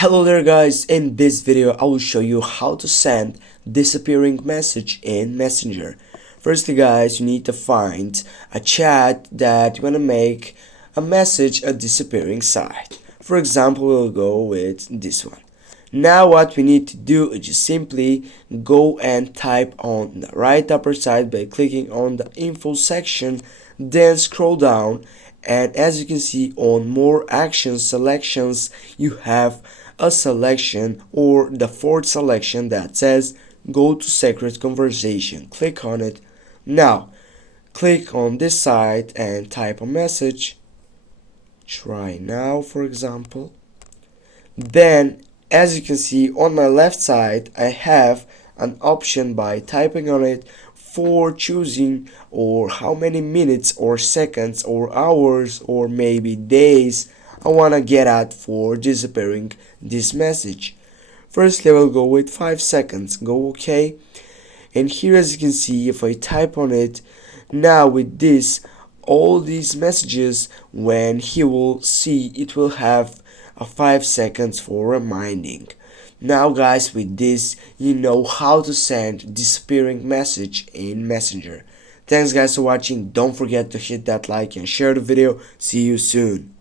Hello there guys, in this video I will show you how to send disappearing message in Messenger. Firstly guys, you need to find a chat that you want to make a message a disappearing site. For example, we'll go with this one. Now what we need to do is just simply go and type on the right upper side by clicking on the info section, then scroll down, and as you can see on more actions selections you have a selection or the fourth selection that says go to secret conversation. Click on it. Now click on this side and type a message. Try now, for example. Then as you can see on my left side I have an option by typing on it for choosing or how many minutes or seconds or hours or maybe days I want to get at for disappearing this message. Firstly I will go with 5 seconds, go OK, and here as you can see if I type on it, now with this all these messages, when he will see, it will have a 5 seconds for reminding. Now guys, with this you know how to send disappearing message in Messenger. Thanks guys for watching. Don't forget to hit that like and share the video. See you soon.